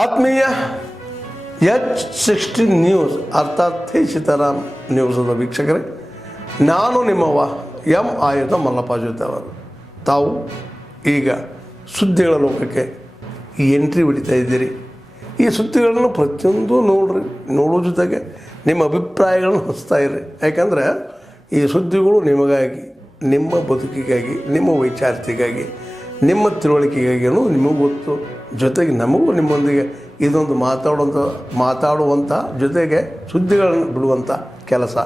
ಆತ್ಮೀಯ H16 news ಅರ್ಥಾತ್ ಥೇ ಸೀತಾರಾಮ್ ನ್ಯೂಸದ ವೀಕ್ಷಕರೇ, ನಾನು ನಿಮ್ಮವ ಎಂ ಆಯುಧ ಮಲ್ಲಪ್ಪ ಜೊತೆ ಅವರು. ತಾವು ಈಗ ಸುದ್ದಿಗಳ ಲೋಕಕ್ಕೆ ಎಂಟ್ರಿ ಹೊಡಿತಾ ಇದ್ದೀರಿ. ಈ ಸುದ್ದಿಗಳನ್ನು ಪ್ರತಿಯೊಂದು ನೋಡೋ ಜೊತೆಗೆ ನಿಮ್ಮ ಅಭಿಪ್ರಾಯಗಳನ್ನು ಹಂಚ್ತಾ ಇರ್ರಿ. ಯಾಕಂದರೆ ಈ ಸುದ್ದಿಗಳು ನಿಮಗಾಗಿ, ನಿಮ್ಮ ಬದುಕಿಗಾಗಿ, ನಿಮ್ಮ ವೈಚಾರಿಕೆಗಾಗಿ, ನಿಮ್ಮ ತಿಳುವಳಿಕೆಗಾಗಿ ಅನ್ನೋದು ನಿಮಗೂ ಗೊತ್ತು. ಜೊತೆಗೆ ನಮಗೂ ನಿಮ್ಮೊಂದಿಗೆ ಇದೊಂದು ಮಾತಾಡುವಂಥ ಜೊತೆಗೆ ಸುದ್ದಿಗಳನ್ನು ಬಿಡುವಂಥ ಕೆಲಸ.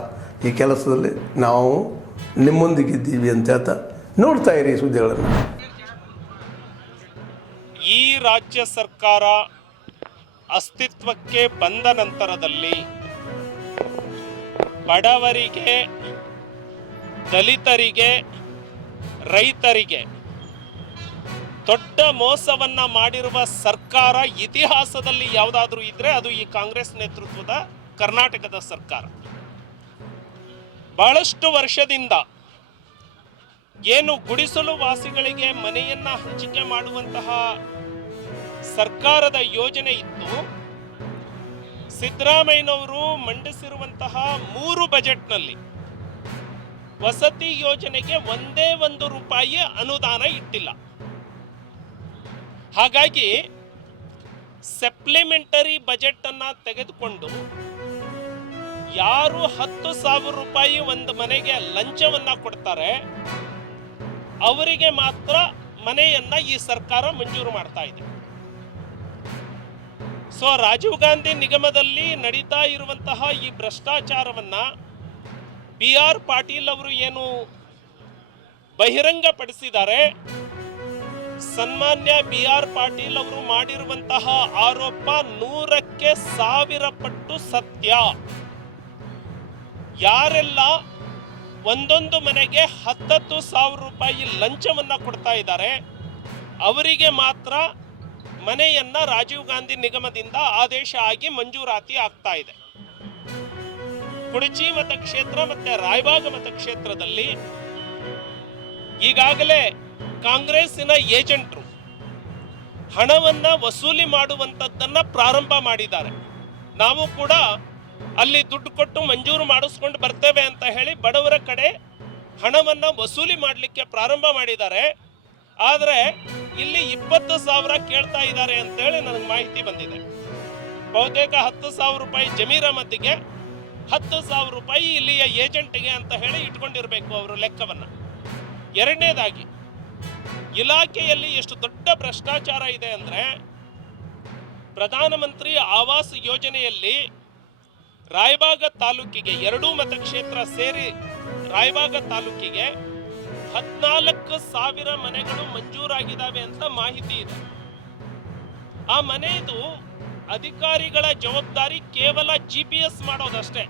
ಈ ಕೆಲಸದಲ್ಲಿ ನಾವು ನಿಮ್ಮೊಂದಿಗಿದ್ದೀವಿ ಅಂತ ಹೇಳ್ತಾ ನೋಡ್ತಾ ಇರಿ ಸುದ್ದಿಗಳನ್ನು. ಈ ರಾಜ್ಯ ಸರ್ಕಾರ ಅಸ್ತಿತ್ವಕ್ಕೆ ಬಂದ ನಂತರದಲ್ಲಿ ಬಡವರಿಗೆ, ದಲಿತರಿಗೆ, ರೈತರಿಗೆ ದೊಡ್ಡ ಮೋಸವನ್ನ ಮಾಡಿರುವ ಸರ್ಕಾರ ಇತಿಹಾಸದಲ್ಲಿ ಯಾವುದಾದ್ರೂ ಇದ್ರೆ ಅದು ಈ ಕಾಂಗ್ರೆಸ್ ನೇತೃತ್ವದ ಕರ್ನಾಟಕದ ಸರ್ಕಾರ. ಬಹಳಷ್ಟು ವರ್ಷದಿಂದ ಏನು ಗುಡಿಸಲು ವಾಸಿಗಳಿಗೆ ಮನೆಯನ್ನ ಹಂಚಿಕೆ ಮಾಡುವಂತಹ ಸರ್ಕಾರದ ಯೋಜನೆ ಇತ್ತು, ಸಿದ್ದರಾಮಯ್ಯನವರು ಮಂಡಿಸಿರುವಂತಹ 3 ಬಜೆಟ್ನಲ್ಲಿ ವಸತಿ ಯೋಜನೆಗೆ ಒಂದೇ ರೂಪಾಯಿ ಅನುದಾನ ಇಟ್ಟಿಲ್ಲ. ಹಾಗಾಗಿ ಸಪ್ಲಿಮೆಂಟರಿ ಬಜೆಟ್ ಅನ್ನ ತೆಗೆದುಕೊಂಡು ಯಾರು 10,000 ರೂಪಾಯಿ ಒಂದು ಮನೆಗೆ ಲಂಚವನ್ನ ಕೊಡ್ತಾರೆ ಅವರಿಗೆ ಮಾತ್ರ ಮನೆಯನ್ನ ಈ ಸರ್ಕಾರ ಮಂಜೂರು ಮಾಡ್ತಾ ಇದೆ. ಸೊ ರಾಜೀವ್ ಗಾಂಧಿ ನಿಗಮದಲ್ಲಿ ನಡೀತಾ ಇರುವಂತಹ ಈ ಭ್ರಷ್ಟಾಚಾರವನ್ನ BR ಪಾಟೀಲ್ ಅವರು ಏನು ಬಹಿರಂಗಪಡಿಸಿದ್ದಾರೆ, ಸನ್ಮಾನ್ಯ BR ಪಾಟೀಲ್ ಅವರು ಮಾಡಿರುವಂತಹ ಆರೋಪ 100ಕ್ಕೆ 1000 ಪಟ್ಟು ಸತ್ಯ. ಯಾರೆಲ್ಲ ಒಂದೊಂದು ಮನೆಗೆ 10,000 ರೂಪಾಯಿ ಲಂಚವನ್ನ ಕೊಡ್ತಾ ಇದ್ದಾರೆ ಅವರಿಗೆ ಮಾತ್ರ ಮನೆಯನ್ನ ರಾಜೀವ್ ಗಾಂಧಿ ನಿಗಮದಿಂದ ಆದೇಶ ಆಗಿ ಮಂಜೂರಾತಿ ಆಗ್ತಾ ಇದೆ. ಕುಡಚಿ ಮತಕ್ಷೇತ್ರ ಮತ್ತೆ ರಾಯಬಾಗ ಮತಕ್ಷೇತ್ರದಲ್ಲಿ ಈಗಾಗಲೇ ಕಾಂಗ್ರೆಸ್ಸಿನ ಏಜೆಂಟರು ಹಣವನ್ನ ವಸೂಲಿ ಮಾಡುವಂಥದ್ದನ್ನ ಪ್ರಾರಂಭ ಮಾಡಿದ್ದಾರೆ. ನಾವು ಕೂಡ ಅಲ್ಲಿ ದುಡ್ಡು ಕೊಟ್ಟು ಮಂಜೂರು ಮಾಡಿಸ್ಕೊಂಡು ಬರ್ತೇವೆ ಅಂತ ಹೇಳಿ ಬಡವರ ಕಡೆ ಹಣವನ್ನ ವಸೂಲಿ ಮಾಡಲಿಕ್ಕೆ ಪ್ರಾರಂಭ ಮಾಡಿದ್ದಾರೆ. ಆದರೆ ಇಲ್ಲಿ 20,000 ಕೇಳ್ತಾ ಇದ್ದಾರೆ ಅಂತೇಳಿ ನನಗೆ ಮಾಹಿತಿ ಬಂದಿದೆ. ಬಹುತೇಕ 10,000 ರೂಪಾಯಿ ಜಮೀರ್ ಅಹಮದ್ಗೆ, 10,000 ರೂಪಾಯಿ ಇಲ್ಲಿಯ ಏಜೆಂಟ್ಗೆ ಅಂತ ಹೇಳಿ ಇಟ್ಕೊಂಡಿರಬೇಕು ಅವರು ಲೆಕ್ಕವನ್ನ. ಎರಡನೇದಾಗಿ ಇಲಾಖೆಯಲ್ಲಿ ಎಷ್ಟು ದೊಡ್ಡ ಭ್ರಷ್ಟಾಚಾರ ಇದೆ ಅಂದ್ರೆ, ಪ್ರಧಾನಮಂತ್ರಿ ಆವಾಸ್ ಯೋಜನೆಯಲ್ಲಿ ರಾಯಬಾಗ ತಾಲೂಕಿಗೆ 2 ಮತಕ್ಷೇತ್ರ ಸೇರಿ ರಾಯಬಾಗ ತಾಲೂಕಿಗೆ 14,000 ಮನೆಗಳು ಮಂಜೂರಾಗಿದ್ದಾವೆ ಅಂತ ಮಾಹಿತಿ ಇದೆ. ಆ ಮನೆಯದು ಅಧಿಕಾರಿಗಳ ಜವಾಬ್ದಾರಿ ಕೇವಲ GPS ಮಾಡೋದಷ್ಟೇ.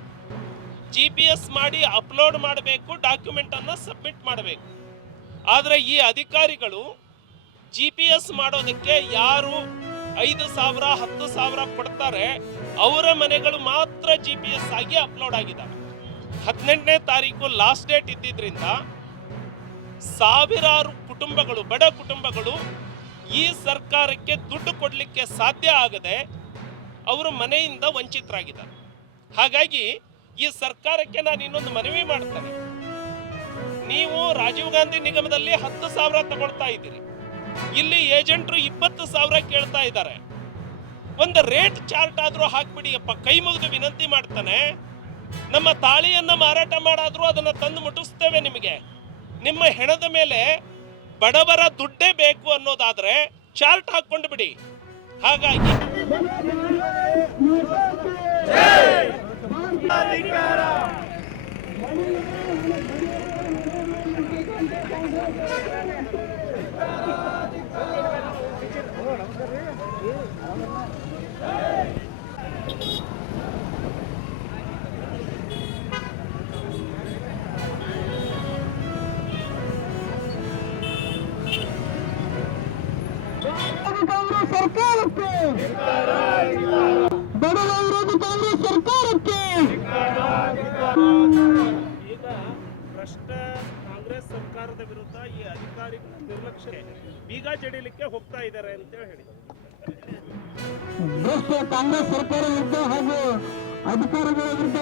GPS ಮಾಡಿ ಅಪ್ಲೋಡ್ ಮಾಡಬೇಕು, ಡಾಕ್ಯುಮೆಂಟ್ ಅನ್ನ ಸಬ್ಮಿಟ್ ಮಾಡಬೇಕು. ಆದರೆ ಈ ಅಧಿಕಾರಿಗಳು GPS ಮಾಡೋದಕ್ಕೆ ಯಾರು 5,000 10,000 ಕೊಡ್ತಾರೆ ಅವರ ಮನೆಗಳು ಮಾತ್ರ GPS ಆಗಿ ಅಪ್ಲೋಡ್ ಆಗಿದ್ದಾವೆ. 18ನೇ ತಾರೀಕು ಲಾಸ್ಟ್ ಡೇಟ್ ಇದ್ದಿದ್ರಿಂದ ಸಾವಿರಾರು ಕುಟುಂಬಗಳು, ಬಡ ಕುಟುಂಬಗಳು ಈ ಸರ್ಕಾರಕ್ಕೆ ದುಡ್ಡು ಕೊಡಲಿಕ್ಕೆ ಸಾಧ್ಯ ಆಗದೆ ಅವರು ಮನೆಯಿಂದ ವಂಚಿತರಾಗಿದ್ದಾರೆ. ಹಾಗಾಗಿ ಈ ಸರ್ಕಾರಕ್ಕೆ ನಾನು ಇನ್ನೊಂದು ಮನವಿ ಮಾಡ್ತೇನೆ. ನೀವು ರಾಜೀವ್ ಗಾಂಧಿ ನಿಗಮದಲ್ಲಿ 10,000 ತಗೊಳ್ತಾ ಇದ್ದೀರಿ, ಇಲ್ಲಿ ಏಜೆಂಟ್ರು 20,000 ಕೇಳ್ತಾ ಇದ್ದಾರೆ. ಒಂದು ರೇಟ್ ಚಾರ್ಟ್ ಆದ್ರೂ ಹಾಕ್ಬಿಡಿ ಅಪ್ಪ, ಕೈ ಮುಗಿದು ವಿನಂತಿ ಮಾಡ್ತಾನೆ. ನಮ್ಮ ತಾಳಿಯನ್ನ ಮಾರಾಟ ಮಾಡಾದ್ರೂ ಅದನ್ನ ತಂದು ಮುಟ್ಟಿಸ್ತೇವೆ ನಿಮಗೆ. ನಿಮ್ಮ ಹೆಣದ ಮೇಲೆ ಬಡವರ ದುಡ್ಡೇ ಬೇಕು ಅನ್ನೋದಾದ್ರೆ ಚಾರ್ಟ್ ಹಾಕೊಂಡು ಬಿಡಿ. ಹಾಗಾಗಿ ಸರ್ಕಾರಕ್ಕೆ, ಬಡವ ವಿರೋಧಿ ಕಾಂಗ್ರೆಸ್ ಸರ್ಕಾರಕ್ಕೆ. ಈಗ ಭ್ರಷ್ಟ ಕಾಂಗ್ರೆಸ್ ಸರ್ಕಾರದ ವಿರುದ್ಧ ಈ ಅಧಿಕಾರಿಗಳ ನಿರ್ಲಕ್ಷ್ಯ ಬೀಗ ಜಡಿಲಿಕ್ಕೆ ಹೋಗ್ತಾ ಇದ್ದಾರೆ ಅಂತ ಹೇಳಿ ಭ್ರಷ್ಟ ಕಾಂಗ್ರೆಸ್ ಸರ್ಕಾರ ವಿರುದ್ಧ ಹಾಗೂ ಅಧಿಕಾರಿಗಳ ವಿರುದ್ಧ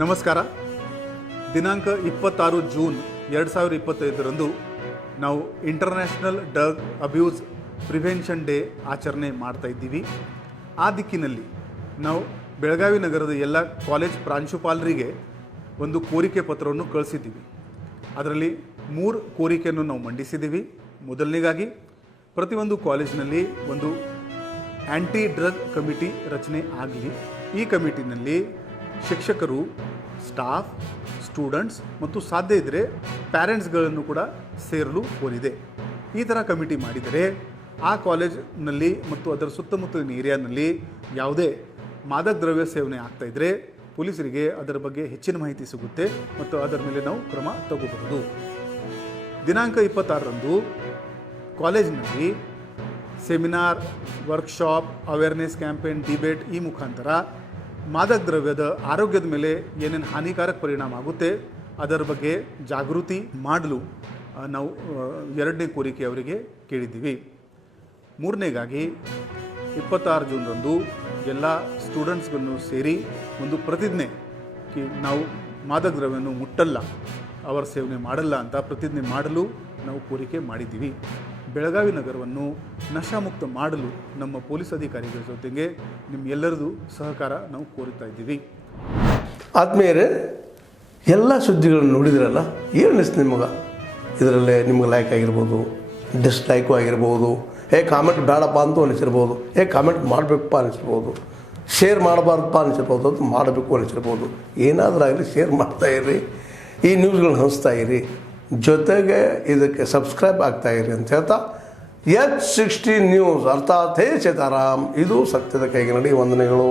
ನಮಸ್ಕಾರ. ದಿನಾಂಕ 26 ಜೂನ್ 2025ರಂದು ನಾವು international drug abuse prevention day ಆಚರಣೆ ಮಾಡ್ತಾ ಇದ್ದೀವಿ. ಆ ದಿಕ್ಕಿನಲ್ಲಿ ನಾವು ಬೆಳಗಾವಿ ನಗರದ ಎಲ್ಲ ಕಾಲೇಜ್ ಪ್ರಾಂಶುಪಾಲರಿಗೆ ಒಂದು ಕೋರಿಕೆ ಪತ್ರವನ್ನು ಕಳಿಸಿದ್ದೀವಿ. ಅದರಲ್ಲಿ 3 ಕೋರಿಕೆಯನ್ನು ನಾವು ಮಂಡಿಸಿದ್ದೀವಿ. ಮೊದಲನೇದಾಗಿ ಪ್ರತಿಯೊಂದು ಕಾಲೇಜಿನಲ್ಲಿ ಒಂದು ಆ್ಯಂಟಿ ಡ್ರಗ್ ಕಮಿಟಿ ರಚನೆ ಆಗಲಿ. ಈ ಕಮಿಟಿನಲ್ಲಿ ಶಿಕ್ಷಕರು, ಸ್ಟಾಫ್, ಸ್ಟೂಡೆಂಟ್ಸ್ ಮತ್ತು ಸಾಧ್ಯ ಇದ್ದರೆ ಪ್ಯಾರೆಂಟ್ಸ್ಗಳನ್ನು ಕೂಡ ಸೇರಲು ಕೋರಿದೆ. ಈ ಥರ ಕಮಿಟಿ ಮಾಡಿದರೆ ಆ ಕಾಲೇಜಿನಲ್ಲಿ ಮತ್ತು ಅದರ ಸುತ್ತಮುತ್ತಲಿನ ಏರಿಯಾನಲ್ಲಿ ಯಾವುದೇ ಮಾದಕ ದ್ರವ್ಯ ಸೇವನೆ ಆಗ್ತಾಯಿದ್ರೆ ಪೊಲೀಸರಿಗೆ ಅದರ ಬಗ್ಗೆ ಹೆಚ್ಚಿನ ಮಾಹಿತಿ ಸಿಗುತ್ತೆ ಮತ್ತು ಅದರ ಮೇಲೆ ನಾವು ಕ್ರಮ ತಗೋಬಹುದು. ದಿನಾಂಕ 26ರಂದು ಕಾಲೇಜಿನಲ್ಲಿ seminar, workshop, awareness campaign, debate ಈ ಮುಖಾಂತರ ಮಾದಕ ದ್ರವ್ಯದ ಆರೋಗ್ಯದ ಮೇಲೆ ಏನೇನು ಹಾನಿಕಾರಕ ಪರಿಣಾಮ ಆಗುತ್ತೆ ಅದರ ಬಗ್ಗೆ ಜಾಗೃತಿ ಮಾಡಲು ನಾವು 2ನೇ ಕೋರಿಕೆ ಅವರಿಗೆ ಕೇಳಿದ್ದೀವಿ. 3ನೇಗಾಗಿ 26 ಜೂನ್ರಂದು ಎಲ್ಲ ಸ್ಟೂಡೆಂಟ್ಸ್ಗಳನ್ನು ಸೇರಿ ಒಂದು ಪ್ರತಿಜ್ಞೆ ನಾವು ಮಾದಕ ದ್ರವ್ಯವನ್ನು ಮುಟ್ಟಲ್ಲ, ಅವರ ಸೇವನೆ ಮಾಡಲ್ಲ ಅಂತ ಪ್ರತಿಜ್ಞೆ ಮಾಡಲು ನಾವು ಕೋರಿಕೆ ಮಾಡಿದ್ದೀವಿ. ಬೆಳಗಾವಿ ನಗರವನ್ನು ನಶಾಮುಕ್ತ ಮಾಡಲು ನಮ್ಮ ಪೊಲೀಸ್ ಅಧಿಕಾರಿಗಳ ಜೊತೆಗೆ ನಿಮ್ಮೆಲ್ಲರದು ಸಹಕಾರ ನಾವು ಕೋರುತ್ತಾ ಇದ್ದೀವಿ. ಆದ್ಮೇಲೆ ಎಲ್ಲ ಸುದ್ದಿಗಳನ್ನು ನೋಡಿದ್ರಲ್ಲ, ಏನು ಅನಿಸ್ತು ನಿಮಗೆ? ಇದರಲ್ಲೇ ನಿಮ್ಗೆ ಲೈಕ್ ಆಗಿರ್ಬೋದು, ಡಿಸ್ಲೈಕು ಆಗಿರ್ಬೋದು, ಕಾಮೆಂಟ್ ಬೇಡಪ್ಪ ಅಂತೂ ಅನಿಸಿರ್ಬೋದು, ಕಾಮೆಂಟ್ ಮಾಡಬೇಕಪ್ಪ ಅನಿಸಿರ್ಬೋದು, ಶೇರ್ ಮಾಡಬಾರ್ದಪ್ಪ ಅನಿಸಿರ್ಬೋದು, ಅದು ಮಾಡಬೇಕು ಅನಿಸಿರ್ಬೋದು. ಏನಾದರೂ ಆಗಲಿ ಶೇರ್ ಮಾಡ್ತಾಯಿರಿ, ಈ ನ್ಯೂಸ್ಗಳನ್ನ ಹಂಚ್ತಾ ಇರಿ, ಜೊತೆಗೆ ಇದಕ್ಕೆ ಸಬ್ಸ್ಕ್ರೈಬ್ ಆಗ್ತಾಯಿರಿ ಅಂತ ಹೇಳ್ತಾ H16 ನ್ಯೂಸ್ ಅರ್ಥಾತ್ ಹೇ ಸೀತಾರಾಮ್, ಇದು ಸತ್ಯದ ಕೈಗೆ ನಡಿ. ವಂದನೆಗಳು.